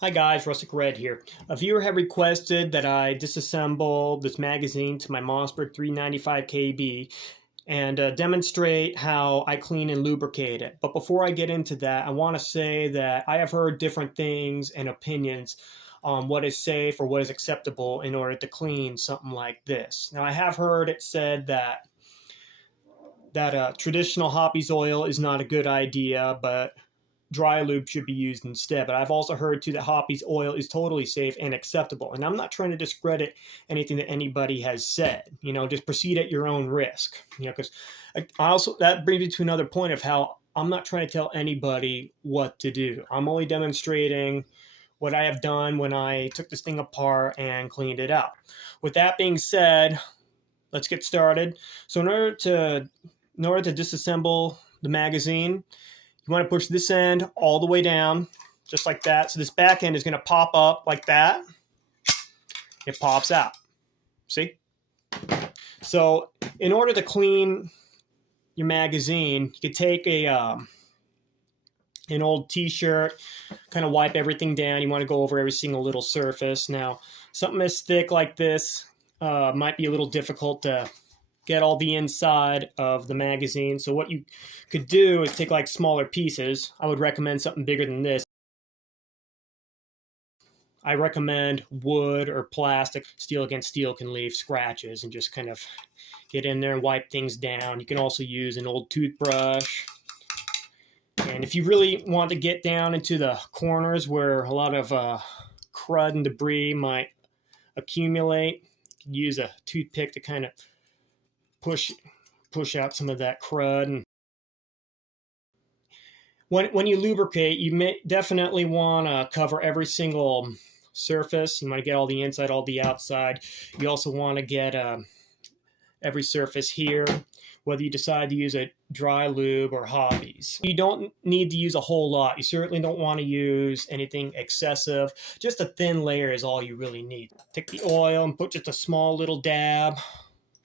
Hi guys, Rustic Red here. A viewer had requested that I disassemble this magazine to my Mossberg 395 KB and demonstrate how I clean and lubricate it. But before I get into that, I want to say that I have heard different things and opinions on what is safe or what is acceptable in order to clean something like this. Now I have heard it said that traditional Hoppy's oil is not a good idea, but dry lube should be used instead. But I've also heard too that Hoppy's oil is totally safe and acceptable. And I'm not trying to discredit anything that anybody has said. You know, just proceed at your own risk. You know, because I also that brings me to another point of how I'm not trying to tell anybody what to do. I'm only demonstrating what I have done when I took this thing apart and cleaned it out. With that being said, let's get started. So in order to disassemble the magazine, you want to push this end all the way down, just like that. So this back end is going to pop up like that. It pops out. See? So in order to clean your magazine, you could take an old t-shirt, kind of wipe everything down. You want to go over every single little surface. Now, something as thick like this might be a little difficult to get all the inside of the magazine. So what you could do is take like smaller pieces. I would recommend something bigger than this. I recommend wood or plastic. Steel against steel can leave scratches, and just kind of get in there and wipe things down. You can also use an old toothbrush. And if you really want to get down into the corners where a lot of crud and debris might accumulate, you can use a toothpick to kind of push out some of that crud. And when you lubricate, you may definitely want to cover every single surface. You want to get all the inside, all the outside. You also want to get every surface here, whether you decide to use a dry lube or Hobbies. You don't need to use a whole lot. You certainly don't want to use anything excessive. Just a thin layer is all you really need. Take the oil and put just a small little dab,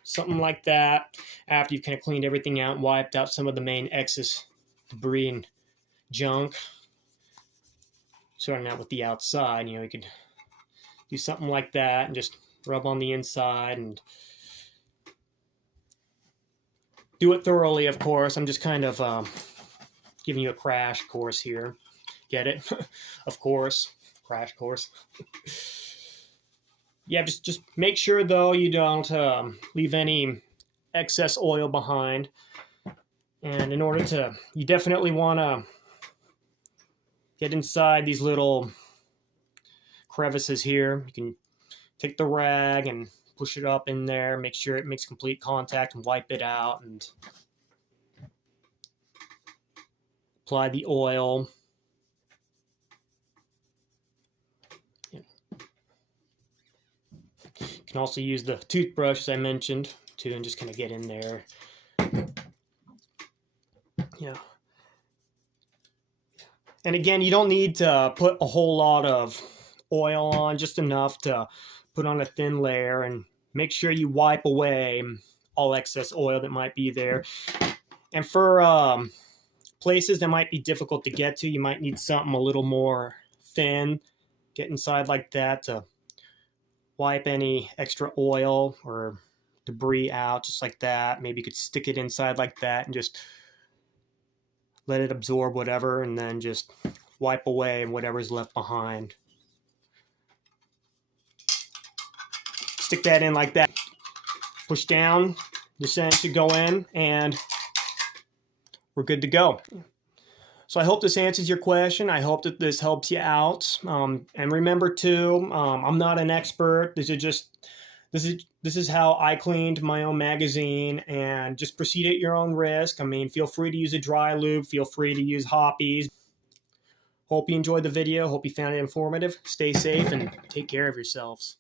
something like that, after you've kind of cleaned everything out and wiped out some of the main excess debris and junk. Starting out with the outside, you know, you could do something like that and just rub on the inside and do it thoroughly, of course. I'm just kind of giving you a crash course here. Get it? Of course. Crash course. Yeah, just make sure, though, you don't leave any excess oil behind. And in order to, you definitely want to get inside these little crevices here. You can take the rag and push it up in there, make sure it makes complete contact, and wipe it out, and apply the oil. You can also use the toothbrush, as I mentioned, too, and just kind of get in there. Yeah. And again, you don't need to put a whole lot of oil on, just enough to put on a thin layer, and make sure you wipe away all excess oil that might be there. And for places that might be difficult to get to, you might need something a little more thin. Get inside like that to wipe any extra oil or debris out, just like that. Maybe you could stick it inside like that and just let it absorb whatever, and then just wipe away whatever's left behind. Stick that in like that. Push down, this end should go in, and we're good to go. So I hope this answers your question. I hope that this helps you out. And remember too, I'm not an expert. This is how I cleaned my own magazine, and just proceed at your own risk. I mean, feel free to use a dry lube. Feel free to use Hoppies. Hope you enjoyed the video. Hope you found it informative. Stay safe and take care of yourselves.